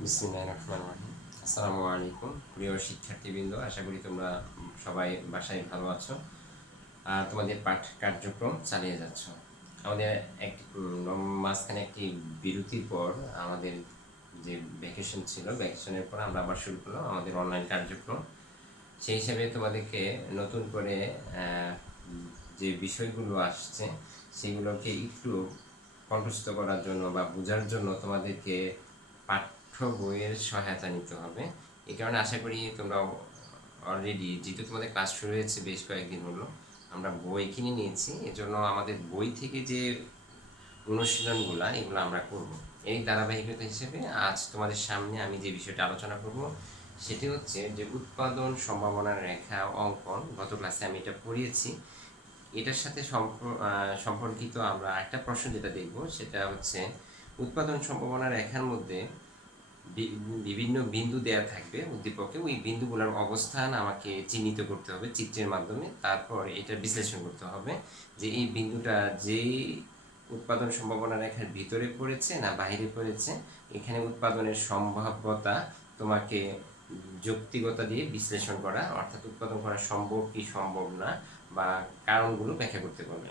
বিসমিল্লাহির রহমানির রহিম। আসসালামু আলাইকুম প্রিয় শিক্ষার্থীবৃন্দ, আশা করি তোমরা সবাই বাসায় ভালো আছো আর তোমাদের পাঠ কার্যক্রম চালিয়ে যাচ্ছ। আমাদের এক মাঝখানে একটি বিরতির পর আমাদের যে ভ্যাকেশন ছিল, ভ্যাকেশনের পর আমরা আবার শুরু করলাম আমাদের অনলাইন কার্যক্রম। সেই হিসাবে তোমাদেরকে নতুন করে যে বিষয়গুলো আসছে সেগুলোকে একটু কণ্ঠস্থ করার জন্য বা বোঝার জন্য তোমাদেরকে পাঠ্য বইয়ের সহায়তা নিতে হবে। এই কারণে আশা করি তোমরা অলরেডি, যেহেতু তোমাদের ক্লাস শুরু হয়েছে বেশ কয়েকদিন হলো, আমরা বই কিনে নিয়েছি। এজন্য আমাদের বই থেকে যে অনুশীলনগুলো এগুলো আমরা করব। এই ধারাবাহিকতা হিসেবে আজ তোমাদের সামনে আমি যে বিষয়টা আলোচনা করব সেটি হচ্ছে যে উৎপাদন সম্ভাবনার রেখা অঙ্কন। গত ক্লাসে আমি এটা পড়িয়েছি। এটার সাথে সম্পর্কিত আমরা একটা প্রশ্ন যেটা দেখব সেটা হচ্ছে উৎপাদন সম্ভাবনা রেখার মধ্যে বিভিন্ন বিন্দু দেয়া থাকবে উদ্দীপকে। ওই বিন্দুগুলোর অবস্থান আমাকে চিহ্নিত করতে হবে চিত্রের মাধ্যমে। তারপর এটা বিশ্লেষণ করতে হবে যে এই বিন্দুটা যেই উৎপাদন সম্ভাবনা রেখার ভিতরে পড়েছে না বাইরে পড়েছে। এখানে উৎপাদনের সম্ভাব্যতা তোমাকে যৌক্তিকতা দিয়ে বিশ্লেষণ করা, অর্থাৎ উৎপাদন করা সম্ভব কি সম্ভব না বা কারণগুলো ব্যাখ্যা করতে পারবে।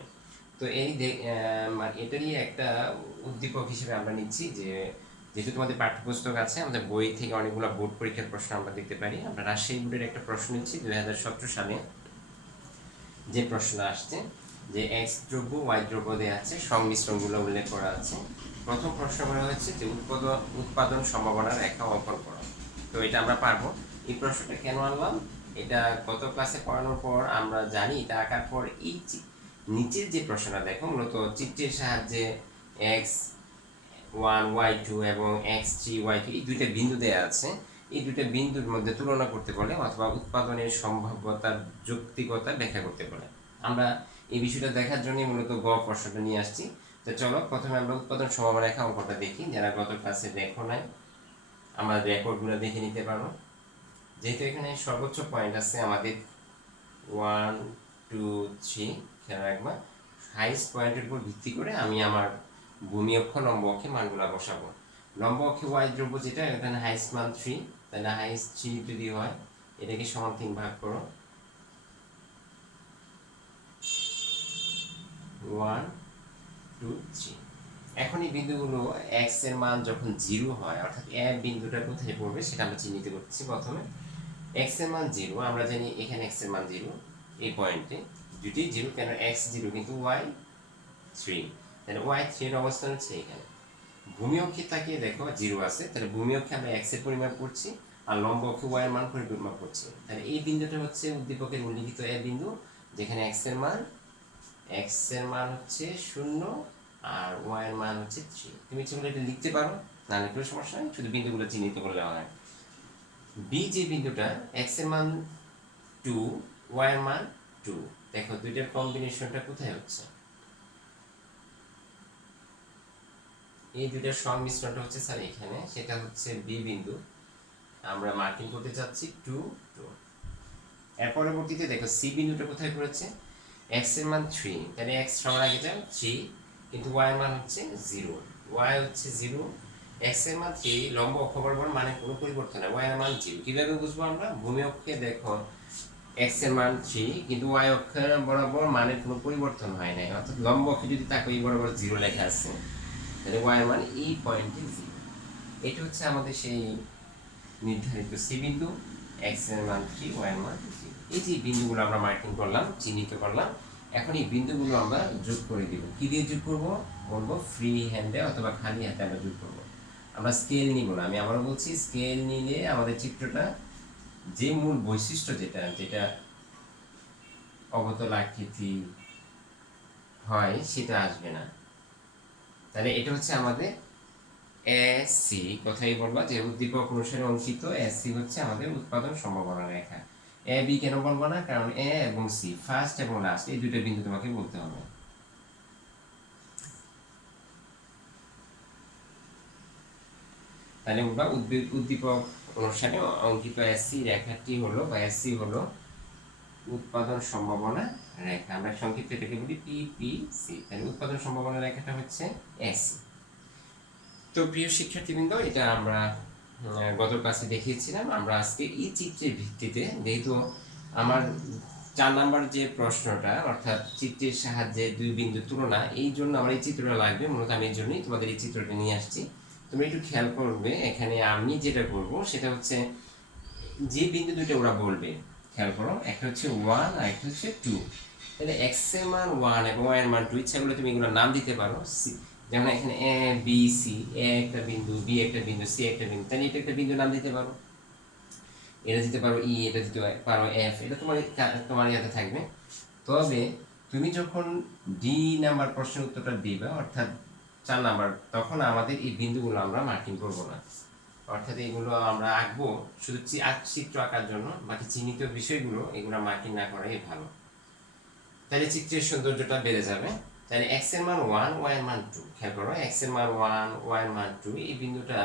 তো এটারই একটা উদ্দীপক হিসেবে আমরা নিচ্ছি যে যেহেতু তোমাদের পাঠ্যপুস্তক আছে, আমাদের বই থেকে অনেকগুলো বোর্ড পরীক্ষার প্রশ্ন আমরা দেখতে পারি। আমরা রাজশাহী বোর্ডের একটা প্রশ্ন নিচ্ছি 2017 সালে। যে প্রশ্ন আসছে যে এক্স দ্রব্য ওয়াই দ্রব্য দেওয়া আছে, সংমিশ্রণগুলো উল্লেখ করা আছে। প্রথম প্রশ্ন করা হয়েছে যে উৎপাদন সম্ভাবনা রেখা অঙ্কন করো। তো এটা আমরা পারবো। এই প্রশ্নটা কেন আনলাম, এটা গত ক্লাসে পড়ানোর পর আমরা জানি, এটা আঁকার পর এই নিচের যে প্রশ্নটা দেখো, মূলত চিত্রের সাহায্যে এক্স ওয়ান ওয়াই টু এবং এক্স থ্রি ওয়াই টু এই দুইটা বিন্দু দেওয়া আছে। এই দুইটা বিন্দুর মধ্যে তুলনা করতে বলে অথবা উৎপাদনের সম্ভাব্যতার যৌক্তিকতা ব্যাখ্যা করতে বলে। আমরা এই বিষয়টা দেখার জন্য মূলত গ প্রশ্নটা নিয়ে আসছি। তো চলো প্রথমে আমরা উৎপাদন সম্ভাবনা রেখা অঙ্কটা দেখি। যারা গত ক্লাসে দেখো নাই, আমরা রেকর্ডগুলো দেখে নিতে পারো। যেহেতু এখানে সর্বোচ্চ পয়েন্ট আছে আমাদের 1 2 3, খেয়াল রাখবা হাইস্ট পয়েন্টের উপর ভিত্তি করে আমি আমার ভূমি অক্ষ লম্ব অক্ষে মানগুলো বসাবো। লম্ব অক্ষে ওয়াই দ্রব্য যেটা, এখানে হাইস্ট মান 3, তাহলে হাইস্ট 3 যদি হয় এটাকে সমান 3 ভাগ করো, 1 2 3। এখন এই বিন্দুগুলো এক্স এর মান যখন 0 হয়, অর্থাৎ এ বিন্দুটা কোথায় পড়বে সেটা আমরা চিহ্নিত করছি। প্রথমে এক্স এর মান 0, আমরা জানি এখানে এক্স এর মান 0, এই পয়েন্টে দুটি 0, কেন এক্স 0 কিন্তু ওয়াই 3, তাহলে ওয়াই 3 এর অবস্থান হচ্ছে এখানে। ভূমি অক্ষে তাকিয়ে দেখো 0 আছে, তাহলে ভূমি অক্ষে আমরা এক্স এর পরিমাপ করছি আর লম্ব অক্ষে ওয়াই এর মান পরিমাপ করছি। তাহলে এই বিন্দুটা হচ্ছে উদ্দীপকের উল্লিখিত এ বিন্দু, যেখানে এক্স এর মান হচ্ছে 0 আর ওয়াই এর মান হচ্ছে 3। তুমি চাইলে এটা লিখতে পারো, না লিখলেও সমস্যা নেই, শুধু বিন্দুগুলো চিহ্নিত করলে হয়। বি যে বিন্দুটা, এক্স এর মান 2, ওয়াই এর মান 2, দেখো দুইটার কম্বিনেশনটা কোথায় হচ্ছে, এই দুইটার সংমিশ্রণটা হচ্ছে স্যার এখানে, সেটা হচ্ছে বি বিন্দু। আমরা মার্কিং করতে চাচ্ছি 2 2। এর পরবর্তীতে দেখো সি বিন্দুটা কোথায় পড়েছে, এক্স এর মান 3, তাহলে এক্স সবার আগে যাও 3, কিন্তু ওয়াই এর মান হচ্ছে 0, ওয়াই হচ্ছে 0, এক্স এর মান 3, লম্ব অক্ষ বরাবর মানে কোনো পরিবর্তন নেই, ওয়াই এর মান 0। কিভাবে বুঝবো আমরা, ভূমি অক্ষে দেখো এক্স এর মান 3 কিন্তু ওয়াই অক্ষের বরাবর মানের কোনো পরিবর্তন হয় নাই, অর্থাৎ লম্ব অক্ষে যদি তাকে এই বরাবর 0 লেখা আছে, তাহলে ওয়াই এর মান এই পয়েন্টে 0। এটা হচ্ছে আমাদের সেই নির্ধারিত সি বিন্দু, এক্স এর মান 3, ওয়াই এর মান 0। এই যে বিন্দুগুলো আমরা মার্কিং করলাম, চিহ্নিত করলাম। এখন এই বিন্দুগুলো আমরা যোগ করে দিব। কি দিয়ে যোগ করব বলবো, ফ্রি হ্যান্ডে অথবা খালি হাতে আমরা যোগ করব। আমরা স্কেল নিব না, আমি আবারও বলছি, স্কেল নিলে আমাদের চিত্রটা যে মূল বৈশিষ্ট্য যেটা যেটা অবতল আকৃতি হয় সেটা আসবে না। তাহলে এটা হচ্ছে আমাদের এসি, কোথায় বলবা যে উদ্দীপক অনুসারে অঙ্কিত এসি হচ্ছে আমাদের উৎপাদন সম্ভাবনা রেখা। এ বি কেন বলবো না, কারণ এ এবং সি ফার্স্ট এবং লাস্ট এই দুটো বিন্দু তোমাকে বলতে হবে। তাহলে বলবা উদ্দীপক অনুসারে অঙ্কিত এসি রেখাটি হলো বা এসি হলো উৎপাদন সম্ভাবনা রেখা। আমরা সংক্ষিপ্ত এটাকে বলি পিপিসি। তাহলে উৎপাদন সম্ভাবনা রেখাটা হচ্ছে এসি। তো প্রিয় শিক্ষার্থীবৃন্দ, এটা আমরা গত ক্লাসে দেখিয়েছিলাম, আমরা আজকে এই চিত্রের ভিত্তিতে, যেহেতু আমার 4 নাম্বার যে প্রশ্নটা অর্থাৎ চিত্রের সাহায্যে দুই বিন্দু তুলনা, এই জন্য আমার এই চিত্রটা লাগবে। মূলত আমি এই জন্যই তোমাদের এই চিত্রটা নিয়ে আসছি। তুমি একটু খেয়াল করবে, এখানে আমি যেটা করব সেটা হচ্ছে যে বিন্দু দুটো ওরা বলবে, খেয়াল করো, একটা হচ্ছে 1 আর একটা হচ্ছে 2। তাহলে x এর মান 1 এবং y এর মান 2, ইচ্ছা করলে তুমি এগুলোর নাম দিতে পারো। যেমন এখানে a b c, a একটা বিন্দু, b একটা বিন্দু, c একটা বিন্দু, তাহলে এটা একটা বিন্দু নাম দিতে পারো। এটা দিতে পারো ই, এটা দিতে পারো এফ, এটা তোমার তোমার ইয়াতে থাকবে। তবে তুমি যখন ডি নাম্বার প্রশ্নের উত্তরটা দিবে, অর্থাৎ 4 নাম্বার, তখন আমাদের এই বিন্দুগুলো আমরা মার্কিং করব না, অর্থাৎ এগুলো আমরা আঁকবো শুধু চিত্র আঁকার জন্য, বাকি চিহ্নিত বিষয়গুলো এগুলো মার্কিং না করাই ভালো। তাহলে চিত্রের সৌন্দর্যটা বেড়ে যাবে। তাহলে x এর মান 1, y এর মান 2, খেয়াল করো, x এর মান 1, y এর মান 2, এই বিন্দুটা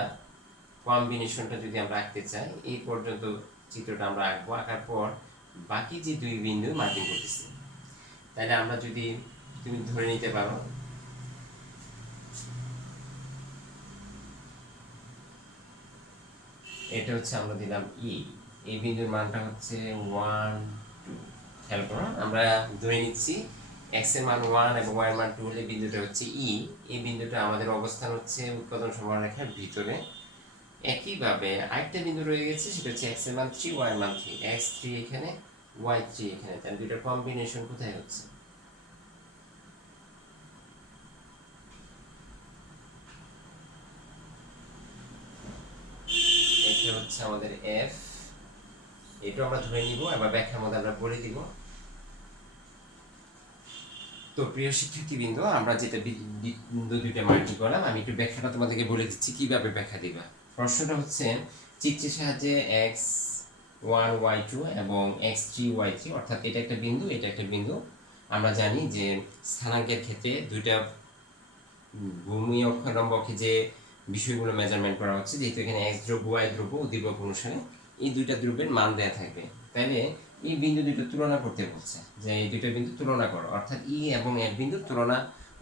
কম্বিনেশনটা যদি আমরা আঁকতে চাই, এই পর্যন্ত চিত্রটা আমরা আঁকবো। আঁকার পর বাকি যে দুই বিন্দু মার্কিং করতেছি। তাহলে আমরা যদি, তুমি ধরে নিতে পারো এটা হচ্ছে, আমরা দিলাম ই, এই বিন্দুর মানটা হচ্ছে 1 2। খেয়াল করো, আমরা ধরে নিচ্ছি x এর মান 1 এবং y এর মান 2 হলে বিন্দুটা হচ্ছে ই। এই বিন্দুটা আমাদের অবস্থান হচ্ছে উৎপাদন সমারেখার ভিতরে। একইভাবে আরেকটা বিন্দু রয়ে গেছে, সেটা হচ্ছে x এর মান 3, y এর মান 3, x3 এখানে, y3 এখানে। তাহলে দুইটার কম্বিনেশন কোথায় হচ্ছে? এটা হচ্ছে আমাদের f, এটা আমরা ধরে নিব, এবার ব্যাখ্যার মধ্যে আমরা বলে দিব। তো প্রিয় শিক্ষার্থীবৃন্দ, আমরা যেটা বিন্দু দুইটা মার্কিং করলাম, আমি একটু ব্যাখ্যাটা তোমাদেরকে বলে দিচ্ছি কিভাবে ব্যাখ্যা দিবা। প্রশ্নটা হচ্ছে চিত্রের সাহায্যে x1 y2 এবং x3 y3, অর্থাৎ এটা একটা বিন্দু, এটা একটা বিন্দু। আমরা জানি যে স্থানাঙ্কের ক্ষেত্রে দুইটা ভূমি অক্ষ লম্ব অক্ষে যে বিষয়গুলো মেজারমেন্ট করা হচ্ছে, যেহেতু এখানে x দ্রব্য y দ্রব্য উদ্দীপক অনুসারে এই দুইটা দ্রব্যের মান দেয়া থাকবে। তাইলে এই বিন্দু দুটো তুলনা করতে বলছে, যে এই দুইটা বিন্দু তুলনা করো, অর্থাৎ ই এবং এফ বিন্দু তুলনা,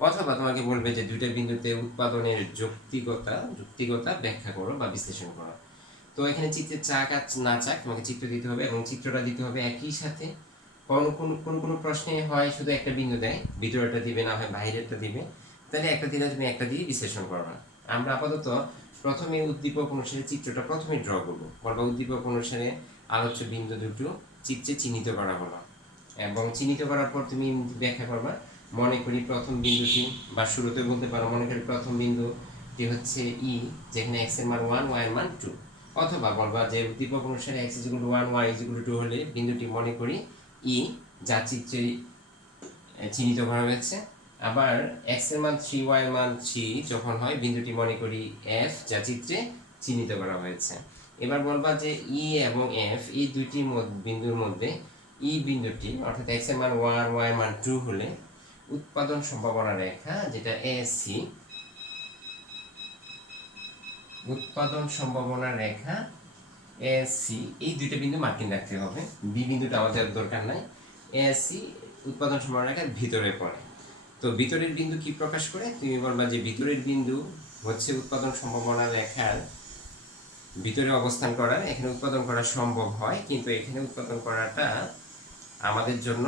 অথবা তোমাকে বলবে যে দুইটা বিন্দুতে উৎপাদনের যৌক্তিকতা ব্যাখ্যা করো বা বিশ্লেষণ করো। তো এখানে চিত্রে চাক আর না চাক তোমাকে চিত্র দিতে হবে, এবং চিত্রটা দিতে হবে একই সাথে। কোন প্রশ্নে হয় শুধু একটা বিন্দু দেয়, ভিতরেরটা দিবে, না হয় বাইরেরটা দিবে। তাহলে একটা দিলে তুমি একটা দিয়ে বিশ্লেষণ করবা। আমরা আপাতত প্রথমে উদ্দীপক অনুসারে চিত্রটা প্রথমে ড্র করবো। বলবা উদ্দীপক অনুসারে আলোচ্য বিন্দু দুটো চিত্রে চিহ্নিত করা হলো, এবং চিহ্নিত করার পর তুমি ব্যাখ্যা করবা। মনে করি প্রথম বিন্দুটি, বা শুরুতে বলতে পারো, মনে করি প্রথম বিন্দুটি হচ্ছে ই, যেখানে x এর মান 1, y এর মান 2। অথবা বলবা যে উদ্দীপক অনুসারে x = 1, y = 2 হলে বিন্দুটি মনে করি ই, যা চিত্রে চিহ্নিত করা হয়েছে। আবার x এর মান 3, y এর মান 3 যখন হয়, বিন্দুটি মনে করি f, যা চিত্রে চিহ্নিত করা হয়েছে। এবার বলবা যে ই এবং f এই দুইটি বিন্দুর মধ্যে ই বিন্দুটি, অর্থাৎ x এর মান 1, y এর মান 2 হলে উৎপাদন সম্ভাবনা রেখা, যেটা AC, উৎপাদন সম্ভাবনা রেখা AC, এই দুইটা বিন্দু মার্কিং রাখতে হবে। বি বিন্দুটা আমাদের দরকার নাই। AC উৎপাদন সম্ভাবনা রেখার ভিতরে পড়ে। তো ভিতরের বিন্দু কি প্রকাশ করে? তুমি বলবা যে ভিতরের বিন্দু হচ্ছে উৎপাদন সম্ভাবনা রেখার ভিতরে অবস্থান করার, এখানে উৎপাদন করা সম্ভব হয়, কিন্তু এখানে উৎপাদন করাটা আমাদের জন্য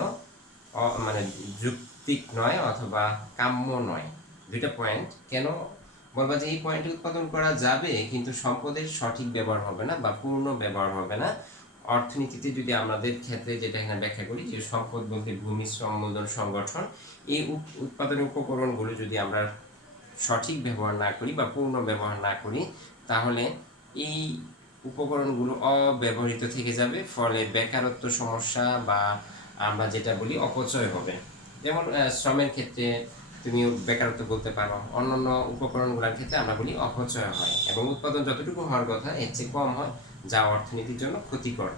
মানে যৌক্তিক নয় অথবা কাম্য নয়। দুইটা পয়েন্ট কেন বলবা যে এই পয়েন্টে উৎপাদন করা যাবে, কিন্তু সম্পদের সঠিক ব্যবহার হবে না বা পূর্ণ ব্যবহার হবে না। অর্থনীতিতে যদি আমাদের ক্ষেত্রে যেটা এখানে ব্যাখ্যা করি, যে সম্পদ বলতে ভূমি, শ্রম, মূলধন, সংগঠন, এই উৎপাদনের উপকরণগুলো যদি আমরা সঠিক ব্যবহার না করি বা পূর্ণ ব্যবহার না করি, তাহলে এই উপকরণগুলো অব্যবহৃত থেকে যাবে, ফলে বেকারত্ব সমস্যা বা আমরা যেটা বলি অপচয় হবে। যেমন শ্রমের ক্ষেত্রে তুমি বেকারত্ব বলতে পারো, অন্যান্য উপকরণগুলোর ক্ষেত্রে আমরা বলি অপচয় হয়, এবং উৎপাদন যতটুকু হওয়ার কথা এর চেয়ে কম হয়, যা অর্থনীতির জন্য ক্ষতিকর।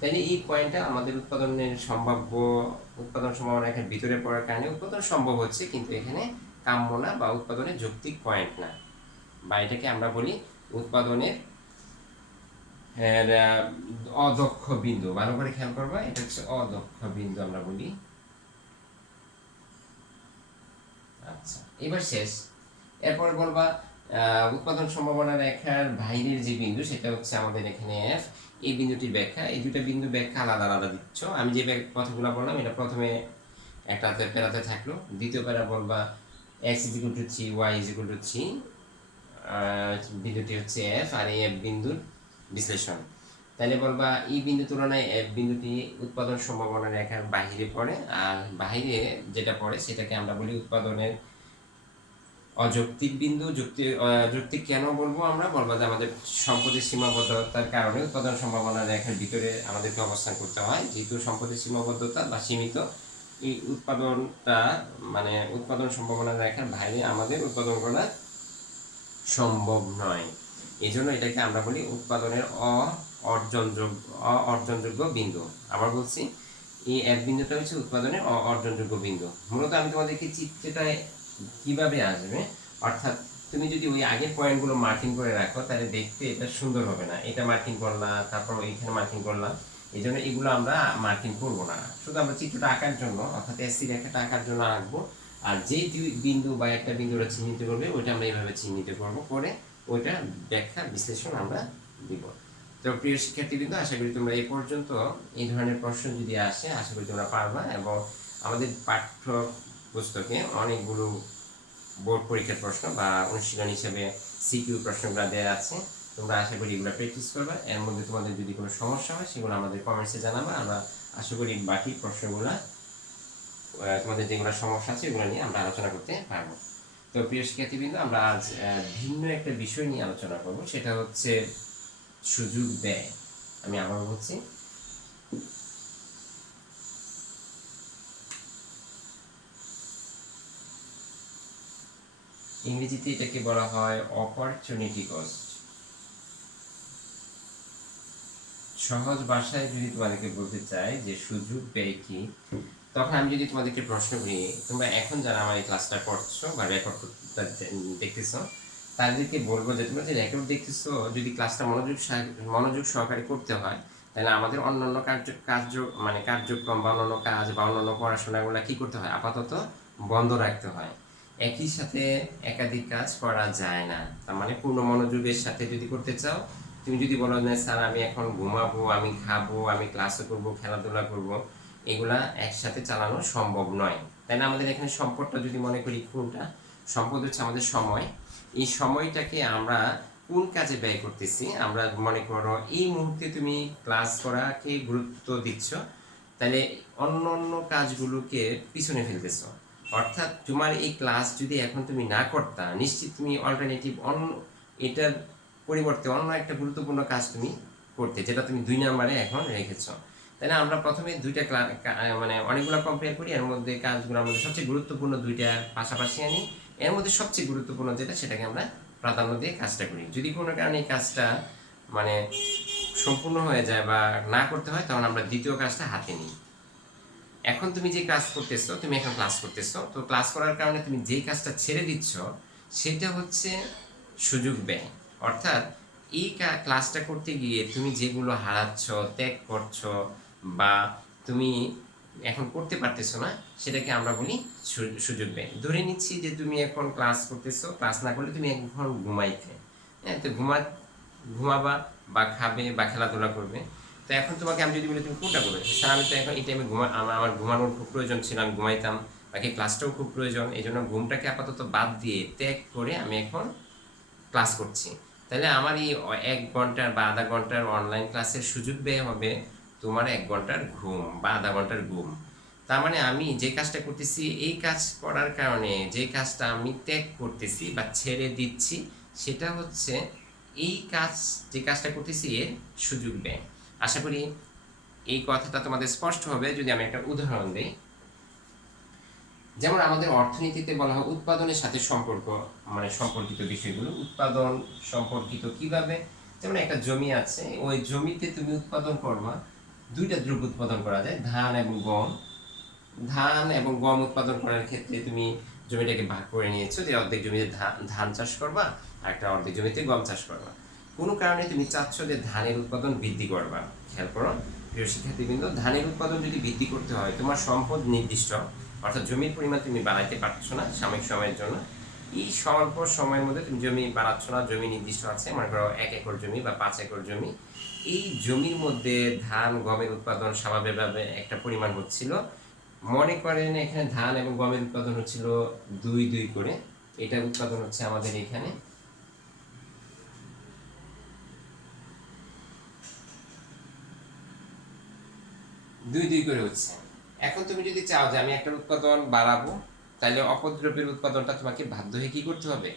তাইলে এই পয়েন্টটা আমাদের উৎপাদন সম্ভাবনা এখানে ভিতরে পড়ার কারণে উৎপাদন সম্ভব হচ্ছে, কিন্তু এখানে কাম্য না বা উৎপাদনের যৌক্তিক পয়েন্ট না, বা এটাকে আমরা বলি উৎপাদনের অদক্ষ বিন্দু। ভালো করে খেয়াল করবা, এটা হচ্ছে অদক্ষ বিন্দু আমরা বলি। আচ্ছা, এবার শেষ। এরপরে বলবা উৎপাদন সম্ভাবনা রেখার বাইরের যে বিন্দু সেটা হচ্ছে আমাদের এখানে এফ। এই বিন্দুটির ব্যাখ্যা, এই দুটো বিন্দু ব্যাখ্যা আলাদা আলাদা দিচ্ছ। আমি যে কথাগুলো বললাম এটা প্রথমে একটা প্যারাতে থাকলো, দ্বিতীয় প্যারা বলবা X is equal to 3, Y is equal to 3, বিন্দুটি হচ্ছে এফ, আর এই এফ বিন্দুর বিশ্লেষণ। তাহলে বলবা এই বিন্দু তুলনায় এফ বিন্দুটি উৎপাদন সম্ভাবনা রেখার বাহিরে পড়ে, আর বাহিরে যেটা পড়ে সেটাকে আমরা বলি উৎপাদনের অযৌক্তিক বিন্দু। যৌক্তিক কেন বলবো? আমরা বলবো যে আমাদের সম্পদের সীমাবদ্ধতার কারণে উৎপাদন সম্ভাবনা রেখার ভিতরে আমাদেরকে অবস্থান করতে হয়, যেহেতু সম্পদের সীমাবদ্ধতা বা সীমিত, এই উৎপাদনটা মানে উৎপাদন সম্ভাবনা রেখার বাইরে আমাদের উৎপাদন করা সম্ভব নয়। এই জন্য এটাকে আমরা বলি উৎপাদনের অর্জনযোগ্য বিন্দু। আবার বলছি, এই এক বিন্দুটা হচ্ছে উৎপাদনের অর্জনযোগ্য বিন্দু। মূলত আমি তোমাদেরকে চিত্রটা কিভাবে আসবে, অর্থাৎ তুমি যদি ওই আগের পয়েন্টগুলো মার্কিং করে রাখো তাহলে দেখতে এটা সুন্দর হবে না। এটা মার্কিং করলাম, তারপর এইখানে মার্কিং করলাম, এই জন্য এগুলো আমরা মার্কিং করবো না, শুধু আমরা চিত্রটা আঁকার জন্য অর্থাৎ এসি রেখাটা আঁকার জন্য আঁকবো। আর যেই বিন্দু বা একটা বিন্দুটা চিহ্নিত করবে ওইটা আমরা এইভাবে চিহ্নিত করবো, করে ওইটা ব্যাখ্যা বিশ্লেষণ আমরা দিব। তো প্রিয় শিক্ষার্থীবৃন্দ, আশা করি তোমরা এই পর্যন্ত এই ধরনের প্রশ্ন যদি আসে আশা করি তোমরা পারবা, এবং আমাদের পাঠ্য পুস্তকে অনেকগুলো বোর্ড পরীক্ষার প্রশ্ন বা অনুশীলন হিসেবে সিকিউ প্রশ্নগুলো দেওয়া আছে। তোমরা আশা করি এগুলো প্র্যাকটিস করবে। এর মধ্যে তোমাদের যদি কোনো সমস্যা হয় সেগুলো আমাদের কমেন্টসে জানাবা। আমরা আশা করি বাকি প্রশ্নগুলো তোমাদের যেগুলো সমস্যা আছে এগুলো নিয়ে আমরা আলোচনা করতে পারবো। তো প্রিয় শিক্ষার্থীবৃন্দ, আমরা আজ ভিন্ন একটা বিষয় নিয়ে আলোচনা করব, সেটা হচ্ছে সুযোগ ব্যয়। আমি আবার বলছি, ইংরেজিতে এটাকে বলা হয় অপরচুনিটি কস্ট। সহজ ভাষায় যদি তোমাদেরকে বলতে চাই যে সুযোগ ব্যয় কি, তখন আমি যদি তোমাদেরকে প্রশ্ন করি, তোমরা এখন যারা আমার এই ক্লাসটা করছো বা রেকর্ড দেখতেছো তাদেরকে বলবো যে তোমরা যে রেকর্ড দেখতেছো, যদি ক্লাসটা মনোযোগ সহকারে করতে হয় তাহলে আমাদের অন্যান্য কার্যক্রম বা অন্যান্য কাজ বা অন্যান্য পড়াশোনাগুলো কি করতে হয়, আপাতত বন্ধ রাখতে হয়। একই সাথে একাধিক কাজ করা যায় না। তার মানে পূর্ণ মনোযোগের সাথে যদি করতে চাও, তুমি যদি বলো যে স্যার আমি এখন ঘুমাবো, আমি খাবো, আমি ক্লাসও করবো, খেলাধুলা করবো, এগুলা একসাথে চালানো সম্ভব নয়। তাই না? আমাদের এখানে সম্পদটা যদি মনে করি, কোনটা সম্পদ হচ্ছে আমাদের সময়। এই সময়টাকে আমরা কোন কাজে ব্যয় করতেছি? আমরা মনে করো এই মুহূর্তে তুমি ক্লাস করাকে গুরুত্ব দিচ্ছ, তাহলে অন্য অন্য কাজগুলোকে পিছনে ফেলতেছ। অর্থাৎ তোমার এই ক্লাস যদি এখন তুমি না করতা, নিশ্চিত তুমি অল্টারনেটিভ এটার পরিবর্তে অন্য একটা গুরুত্বপূর্ণ কাজ তুমি করতে, যেটা তুমি 2 নম্বরে এখন রেখেছ। তাই না? আমরা প্রথমে দুইটা মানে অনেকগুলো কম্পেয়ার করি, এর মধ্যে কাজগুলোর মধ্যে সবচেয়ে গুরুত্বপূর্ণ দুইটা পাশাপাশি আনি, এর মধ্যে সবচেয়ে গুরুত্বপূর্ণ যেটা সেটাকে আমরা প্রাধান্য দিয়ে কাজটা করি। যদি কোনো কারণে এই কাজটা মানে সম্পূর্ণ হয়ে যায় বা না করতে হয়, তখন আমরা দ্বিতীয় কাজটা হাতে নিই। এখন তুমি যে ক্লাস করতেছো, তুমি এখন ক্লাস করতেছো, তো ক্লাস করার কারণে তুমি যেই কাজটা ছেড়ে দিচ্ছ সেটা হচ্ছে সুযোগ ব্যয়। অর্থাৎ এই ক্লাসটা করতে গিয়ে তুমি যেগুলো হারাচ্ছ, ত্যাগ করছো, বা তুমি এখন করতে পারতেছো না, সেটাকে আমরা বলি সুযোগ ব্যয়। ধরে নিচ্ছি যে তুমি এখন ক্লাস করতেছো, ক্লাস না করলে তুমি এখন ঘুমাইতে, হ্যাঁ, তো ঘুমাবা বা খাবে বা খেলাধুলা করবে। তো এখন তোমাকে আমি যদি বলি তুমি কোনটা করবে, স্যার আমি তো এখন এই টাইমে আমার ঘুমানোর খুব প্রয়োজন ছিল, আমি ঘুমাইতাম, বাকি ক্লাসটাও খুব প্রয়োজন, এই জন্য ঘুমটাকে আপাতত বাদ দিয়ে ত্যাগ করে আমি এখন ক্লাস করছি। তাহলে আমার এই 1 ঘন্টার বা আধা ঘন্টার অনলাইন ক্লাসের সুযোগ ব্যয় হবে তোমার 1 ঘন্টার ঘুম বা আধা ঘন্টার ঘুম। তার মানে আমি যে কাজটা করতেছি, এই কাজ করার কারণে যে কাজটা আমি ত্যাগ করতেছি বা ছেড়ে দিচ্ছি, সেটা হচ্ছে এই কাজ, যে কাজটা করতেছি এর সুযোগ ব্যয়। আশা করি এই কথাটা তোমাদের স্পষ্ট হবে যদি আমি একটা উদাহরণ দিই। যেমন আমাদের অর্থনীতিতে বলা হয় উৎপাদনের সাথে সম্পর্কিত বিষয়গুলো। উৎপাদন সম্পর্কিত কিভাবে? যেমন একটা জমি আছে, ওই জমিতে তুমি উৎপাদন করবা, দুইটা দ্রব্য উৎপাদন করা যায়, ধান এবং গম। ধান এবং গম উৎপাদন করার ক্ষেত্রে তুমি জমিটাকে ভাগ করে নিয়েছো, যে অর্ধেক জমিতে ধান চাষ করবা আর একটা অর্ধেক জমিতে গম চাষ করবা। কোনো কারণে তুমি চাচ্ছ যে ধানের উৎপাদন বৃদ্ধি করবা। খেয়াল করো প্রিয় শিক্ষার্থীবৃন্দ, ধানের উৎপাদন যদি বৃদ্ধি করতে হয়, তোমার সম্পদ নির্দিষ্ট, অর্থাৎ জমির পরিমাণ তুমি বাড়াইতে পারছো না সাময়িক সময়ের জন্য, এই স্বল্প সময়ের মধ্যে তুমি জমি বাড়াচ্ছ না, জমি নির্দিষ্ট আছে, মনে করো 1 একর জমি বা 5 একর জমি, এই জমির মধ্যে ধান গমের উৎপাদন স্বাভাবিকভাবে একটা পরিমাণ হচ্ছিল। মনে করেন এখানে ধান এবং গমের উৎপাদন হচ্ছিল 2-2 করে, এটার উৎপাদন হচ্ছে আমাদের এখানে 2-2 করে হচ্ছে। এখন তুমি যদি চাও যে আমি একটা উৎপাদন বাড়াবো, তাহলে অপদ্রব্যের উৎপাদনটা তোমাকে বাধ্য হয়ে কি করতে হবে,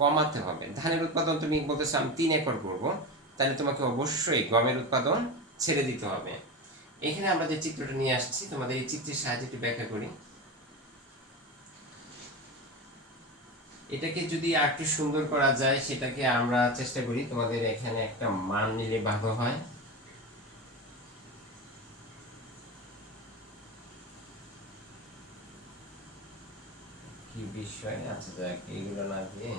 কমাতে হবে। ধানের উৎপাদন তুমি বলতেছো আমি 3 একর করব, তাহলে তোমাকে অবশ্যই গমের উৎপাদন ছেড়ে দিতে হবে। এখানে আমরা যে চিত্রটা নিয়ে আসছি তোমাদের এই চিত্রের সাহায্যে একটু ব্যাখ্যা করি। এটাকে যদি একটু সুন্দর করা যায় সেটাকে আমরা চেষ্টা করি। তোমাদের এখানে একটা মান নিলে ভালো হয়। কি বিষয়, আচ্ছা যাক এইগুলো না দিয়ে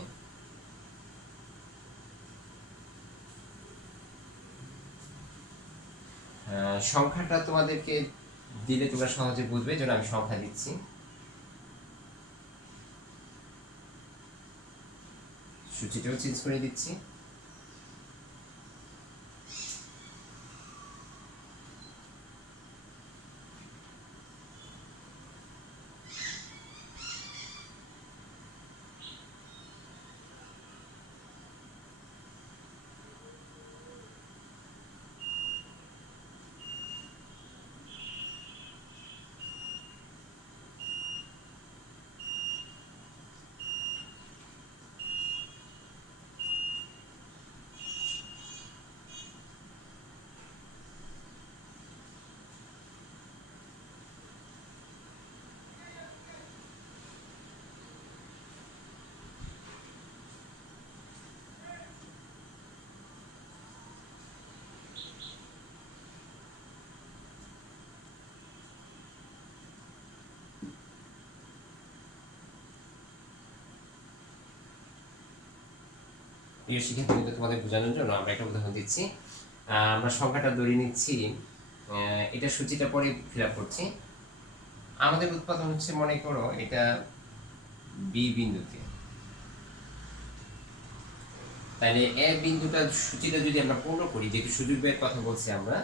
সংখ্যাটা তোমাদেরকে দিলে তোমরা সহজে বুঝবে, যেন আমি সংখ্যা দিচ্ছি। সূচিটাও চেঞ্জ করে দিচ্ছি। প্রিয় শিক্ষার্থীদের তোমাদের বোঝানোর জন্য আমরা একটা উদাহরণ দিচ্ছি। আমরা সংখ্যাটা ধরে নিচ্ছি, এটা সূচিটা পরে ফিল আপ করছি। আমাদের উৎপাদন হচ্ছে, মনে করো এটা বি বিন্দুতে, তাহলে এ বিন্দুটা সূচিটা যদি আমরা পূর্ণ করি, যেহেতু সুযোগ ব্যয়ের কথা বলছি, আমরা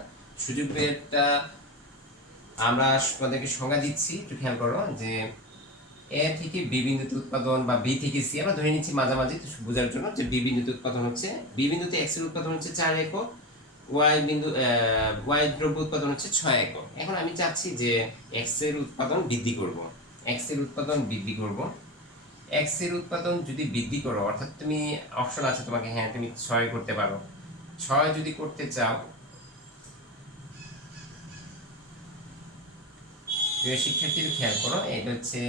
সুযোগ ব্যয়টা আমরা তোমাদেরকে সংজ্ঞা দিচ্ছি, একটু খেয়াল করো যে এ থেকে বি বিন্দুতে উৎপাদন বা বি থেকে সি আমরা ধরে নিচ্ছি মাঝামাঝি বোঝার জন্য, যে বি বিন্দুতে উৎপাদন হচ্ছে, বি বিন্দুতে এক্স এর উৎপাদন হচ্ছে 4 একক, ওয়াই দ্রব্য উৎপাদন হচ্ছে 6 একক। এখন আমি চাচ্ছি যে এক্স এর উৎপাদন বৃদ্ধি করব, এক্স এর উৎপাদন বৃদ্ধি করব। এক্স এর উৎপাদন যদি বৃদ্ধি করো, অর্থাৎ তুমি অপশন আছে তোমাকে, হ্যাঁ তুমি 6 করতে পারো। 6 যদি করতে চাও, প্রিয় শিক্ষার্থীরা খেয়াল করো, এটা হচ্ছে,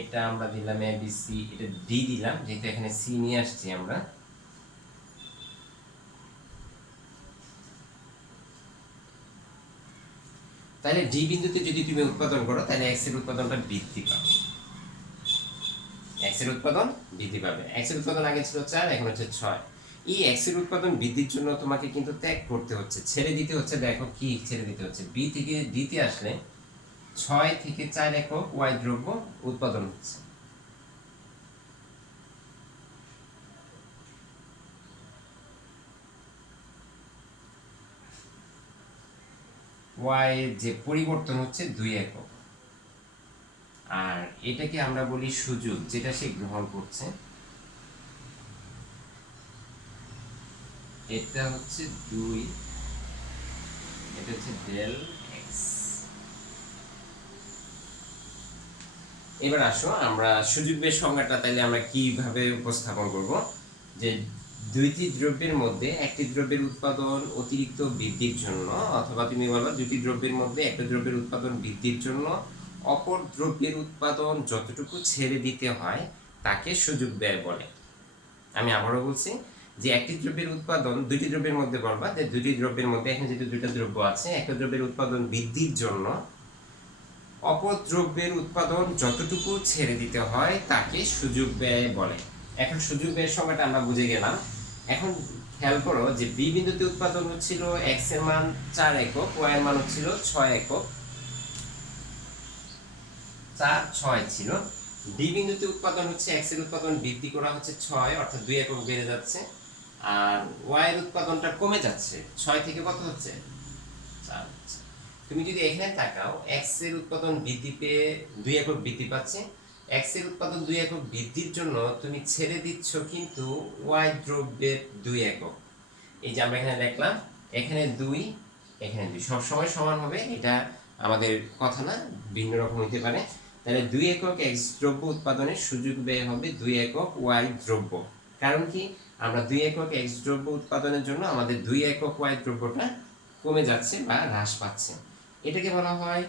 এটা আমরা দিলাম এ বি সি, এটা ডি দিলাম, যেহেতু এখানে সি নিয়ে আসছি আমরা। তাহলে ডি বিন্দুতে যদি তুমি উৎপাদন করো, তাহলে এক্স এর উৎপাদনটা বৃদ্ধি পাবে, এক্স এর উৎপাদন বৃদ্ধি পাবে। এক্স এর উৎপাদন আগে ছিল 4, এখন হচ্ছে 6। এই এক্স এর উৎপাদন বৃদ্ধির জন্য তোমাকে কিন্তু ত্যাগ করতে হচ্ছে, ছেড়ে দিতে হচ্ছে। দেখো কি ছেড়ে দিতে হচ্ছে, বি থেকে ডিতে আসলে 6 থেকে 4 একক ওয়াই দ্রব্য উৎপাদন হচ্ছে। ওয়াই যে পরিবর্তন হচ্ছে 2 একক, আর এটাকে আমরা বলি সুযোগ, যেটা সে গ্রহণ করছে। এটা হচ্ছে 2, এটা হচ্ছে ডেল এক্স। এবার আসো আমরা সুযোগ ব্যয়ের সংজ্ঞাটা তাহলে আমরা কিভাবে উপস্থাপন করব, যে দুইটি দ্রব্যের মধ্যে একটি দ্রব্যের উৎপাদন অতিরিক্ত বৃদ্ধির জন্য, অথবা তুমি বলো দুটি দ্রব্যের মধ্যে একটা দ্রব্যের উৎপাদন বৃদ্ধির জন্য অপর দ্রব্যের উৎপাদন যতটুকু ছেড়ে দিতে হয় তাকে সুযোগ ব্যয় বলে। আমি আবারও বলছি, যে একটি দ্রব্যের উৎপাদন দুটি দ্রব্যের মধ্যে বলবা, যে দুটি দ্রব্যের মধ্যে, এখানে যেহেতু দুটো দ্রব্য আছে, একটা দ্রব্যের উৎপাদন বৃদ্ধির জন্য অপর দ্রব্যের উৎপাদন যতটুকু ছেড়ে দিতে হয় তাকে সুযোগ ব্যয় বলে। এখন সুযোগ ব্যয়ের সংজ্ঞাটা আমরা বুঝে গেলাম। এখন খেয়াল করো যে বি বিন্দুতে উৎপাদন হচ্ছিল এক্স এর মান 4 একক, ওয়াই এর মান হচ্ছিল 6 একক, 4 6 ছিল। ডি বিন্দুতে উৎপাদন হচ্ছে x এর উৎপাদন বৃদ্ধি করা হচ্ছে 6 অর্থাৎ 2 একক বেড়ে যাচ্ছে, আর y এর উৎপাদনটা কমে যাচ্ছে 6 থেকে কত হচ্ছে 4 হচ্ছে। তুমি যদি এখানে তাকাও x এর উৎপাদন বৃদ্ধি পেয়ে 2 একক বৃদ্ধি পাচ্ছে, x এর উৎপাদন 2 একক বৃদ্ধির জন্য তুমি ছেড়ে দিচ্ছ কিন্তু y দ্রব্যের 2 একক। এই যে আমরা এখানে দেখলাম এখানে 2 এখানে 2 সব সময় সমান হবে, এটা আমাদের কথা না, ভিন্ন রকম হতে পারে। তাহলে 2 একক x দ্রব্য উৎপাদনের সুযোগ ব্যয় হবে 2 একক y দ্রব্য। কারণ কি, আমরা 2 একক x দ্রব্য উৎপাদনের জন্য আমাদের 2 একক y দ্রব্যটা কমে যাচ্ছে বা হ্রাস পাচ্ছে। এটাকে বলা হয়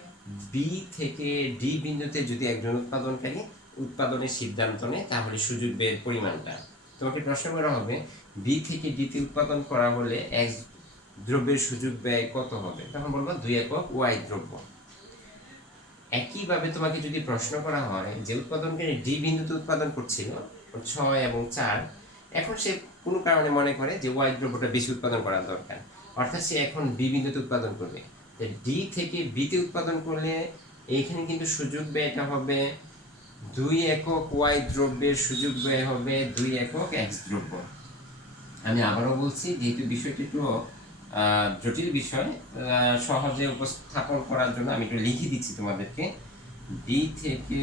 বি থেকে ডি বিন্দুতে যদি একজন উৎপাদনকারী উৎপাদনের সিদ্ধান্ত নেয় তাহলে সুযোগ ব্যয়ের পরিমাণটা। তোমাকে প্রশ্ন করা হবে বি থেকে ডিতে উৎপাদন করা হলে এক্স দ্রব্যের সুযোগ ব্যয় কত হবে, তখন বলবো 2 একক ওয়াই দ্রব্য। একইভাবে তোমাকে যদি প্রশ্ন করা হয় যে উৎপাদনকারী ডি বিন্দুতে উৎপাদন করছিল 6 এবং 4, এখন সে কোনো কারণে মনে করে যে ওয়াই দ্রব্যটা বেশি উৎপাদন করা দরকার, অর্থাৎ সে এখন বি বিন্দুতে উৎপাদন করবে। ডি থেকে বিতে উৎপাদন করলে এইখানে কিন্তু সুযোগ ব্যয়টা হবে 2 একক ওয়াই দ্রব্যের সুযোগ ব্যয় হবে 2 একক এক্স দ্রব্য। আমি আবারও বলছি, যেহেতু বিষয়টি একটু জটিল বিষয়, সহজে উপস্থাপন করার জন্য আমি একটু লিখে দিচ্ছি তোমাদেরকে। ডি থেকে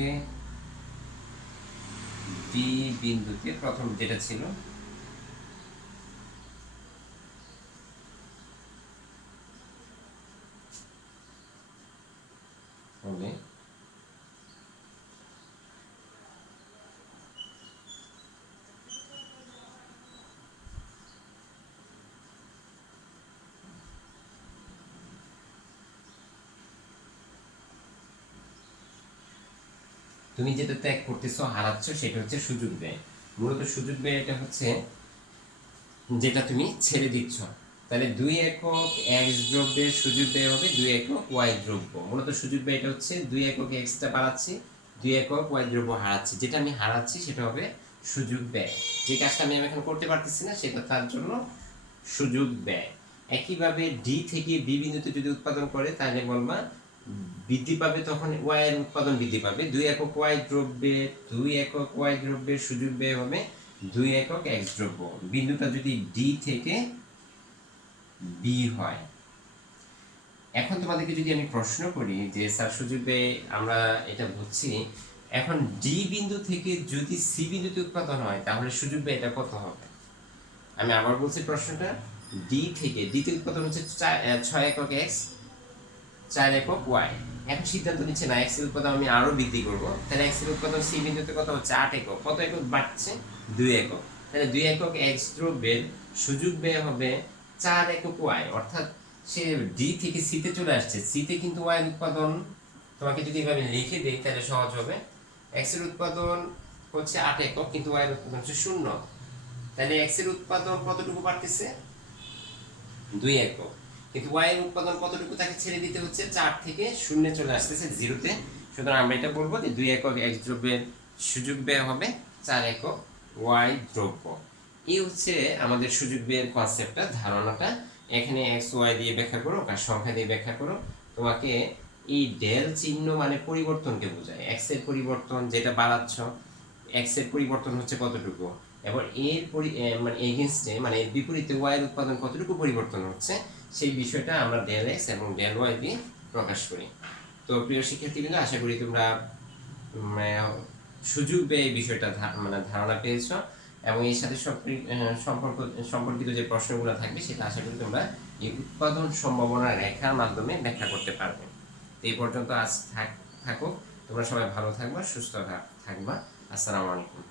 ডি বিন্দুতে প্রথম যেটা ছিল হবে তুমি যেটা ত্যাগ করতেছো হারাচ্ছ সেটা হচ্ছে সুযোগ ব্যয়। মূলত সুযোগ ব্যয় এটা হচ্ছে যেটা তুমি ছেড়ে দিচ্ছ। তাহলে 2 একক এক্স দ্রব্যের সুযোগ ব্যয় হবে 2 একক ওয়াই দ্রব্য। মূলত সুযোগ ব্যয় এটা হচ্ছে 2 একক এক্সটা বাড়াচ্ছি, 2 একক ওয়াই দ্রব্য হারাচ্ছি, যেটা আমি হারাচ্ছি সেটা হবে সুযোগ ব্যয়। যে কাজটা আমি এখন করতে পারতেছি না সেটা তার জন্য সুযোগ ব্যয়। একইভাবে ডি থেকে বি বিন্দুতে যদি উৎপাদন করে তাহলে বলবা বৃদ্ধি পাবে, তখন ওয়াই এর উৎপাদন বৃদ্ধি পাবে 2 একক ওয়াই দ্রব্যের 2 একক ওয়াই দ্রব্যের সুযোগ ব্যয় হবে 2 একক এক্স দ্রব্য। বিন্দুটা যদি ডি থেকে বি হয়। এখন তোমাদেরকে যদি আমি প্রশ্ন করি যে স্যার সুযোগ ব্যয় আমরা এটা বুঝছি, এখন ডি বিন্দু থেকে যদি সি বিন্দুতে উৎপাদন হয় তাহলে সুযোগ ব্যয় এটা কত হবে। আমি আবার বলছি প্রশ্নটা, ডি থেকে ডিতে উৎপাদন হচ্ছে 6 একক এক্স 4 একক ওয়াই। এখন সিদ্ধান্ত নিচ্ছে না এক্স এর উৎপাদন আমি আরো বৃদ্ধি করব, তাহলে এক্স এর উৎপাদন সি বিন্দুতে কত হচ্ছে 8 একক, কত একক বাড়ছে 2 একক। তাহলে 2 একক এক্স দ্রব্যের সুযোগ ব্যয় হবে 4 একক ওয়াই, অর্থাৎ সে ডি থেকে সি তে চলে আসছে। সি তে কিন্তু ওয়াই এর উৎপাদন, তোমাকে যদি এভাবে লিখে দেই তাহলে সহজ হবে, এক্স এর উৎপাদন হচ্ছে 8 একক কিন্তু ওয়াই এর উৎপাদন হচ্ছে 0। তাহলে এক্স এর উৎপাদন কতটুকু বাড়তেছে 2 একক, কিন্তু ওয়াই এর উৎপাদন কতটুকু তাকে ছেড়ে দিতে হচ্ছে 4 থেকে 0 চলে আসতেছে 0-তে। সুতরাং আমরা এটা বলবো যে 2 একক এক্স দ্রব্যের সুযোগ ব্যয় হবে 4 একক ওয়াই দ্রব্য। এই হচ্ছে আমাদের সুযোগ ব্যয়ের কনসেপ্টটা, ধারণাটা। এখানে এক্স ওয়াই দিয়ে ব্যাখ্যা করো, কার সংখ্যা দিয়ে ব্যাখ্যা করো। তোমাকে এই ডেল চিহ্ন মানে পরিবর্তনকে বোঝায়, এক্স এর পরিবর্তন যেটা বাড়াচ্ছ, এক্স এর পরিবর্তন হচ্ছে কতটুকু, এবার এর মানে এগেইনস্টে মানে এর বিপরীতে ওয়াই এর উৎপাদন কতটুকু পরিবর্তন হচ্ছে, সেই বিষয়টা আমরা ডেল এক্স এবং ডেল ওয়াই দিয়ে প্রকাশ করি। তো প্রিয় শিক্ষার্থীবৃন্দ, আশা করি তোমরা সুযোগ ব্যয় বিষয়টা মানে ধারণা পেয়েছো, এবং এর সাথে সম্পর্কিত যে প্রশ্নগুলো থাকবে সেটা আশা করি তোমরা এই উৎপাদন সম্ভাবনা রেখার মাধ্যমে ব্যাখ্যা করতে পারবে। এই পর্যন্ত আজ থাকো, তোমরা সবাই ভালো থাকবা, সুস্থ থাকবা। আসসালামু আলাইকুম।